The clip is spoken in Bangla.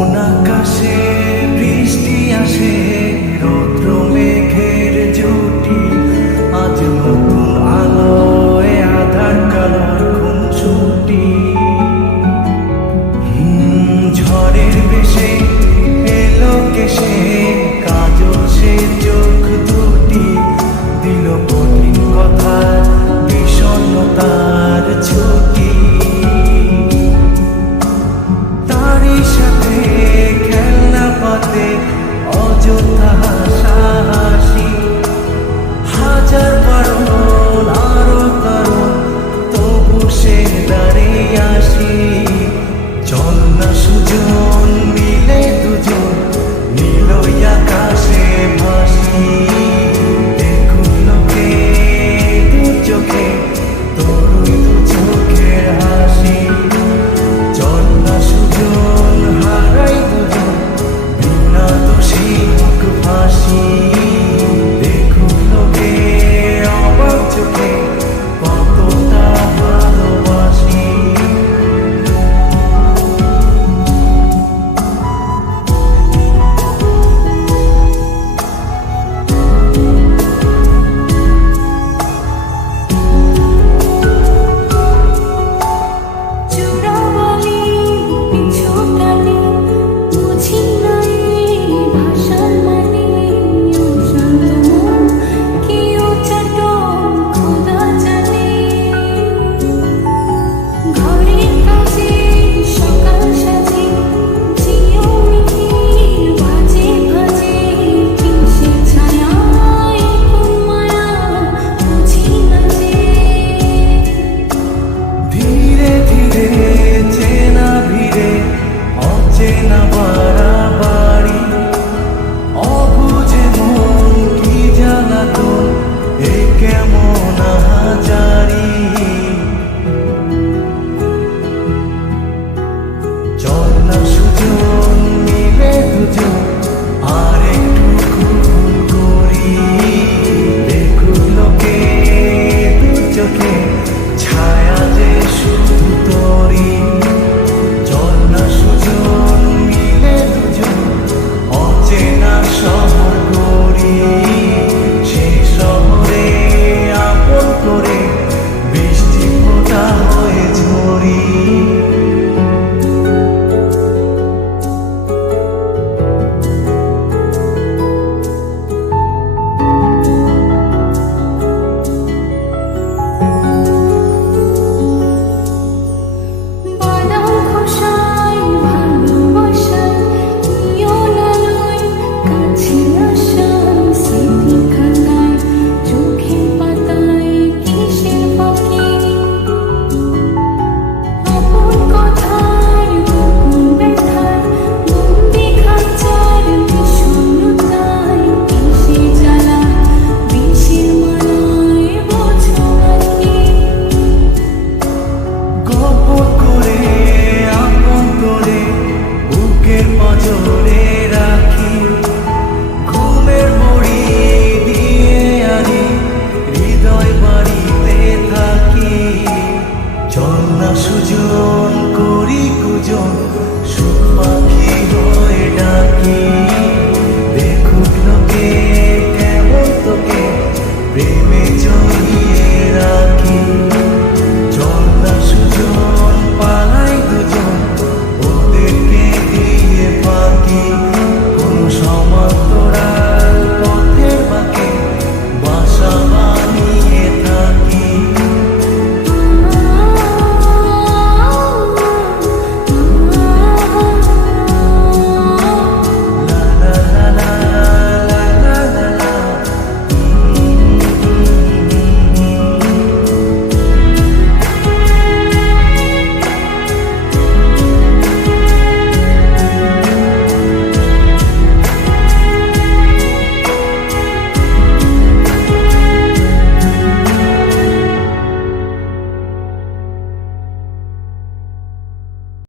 কোন আকাশে বৃষ্টি আসে, রৌদ্র মেঘের জুটি, আজ নতুন আলোয় আধার কালোর খুনসুটি। ঝড়ের বেশে এলো কেশে, কাজল সে চোখ দুটি, দিল কঠিন কথা বিষণ্ণতার ছুটি। তারই সাথে খেলনা পাতে অযথা হাসাহাসি, হাজার বারণ আরো কারণ, তবু সে দাঁড়িয়ে আসি। চল না সুজন মিলে দুজন, নীলই আকাশে ভাসি। দেখুন লোকে দু চোখে, তরুণ দু চোখের হাসি। চল না সুজন হারাই দুজন, বিনা দোষী মুখ ফাঁসি। দেখুন লোকে অবাক চোখে, কতটা ভালোবাসি। চেনা বাড়াবাড়ি, অবুঝে মন কি জ্বালাতন, এ কেমন আহাজারি। চল না সুজন মিলে দুজন, আর একটু খুন করি। দেখুন লোকে দু চোখে, ছায়া যে শুধু তোরি। চল না সুজন মিলে দুজন, অচেনা শহর করি। সেই শহরে আপন করে বৃষ্টি ফোঁটা হয়ে ঝরি। বুকের পাঁজরে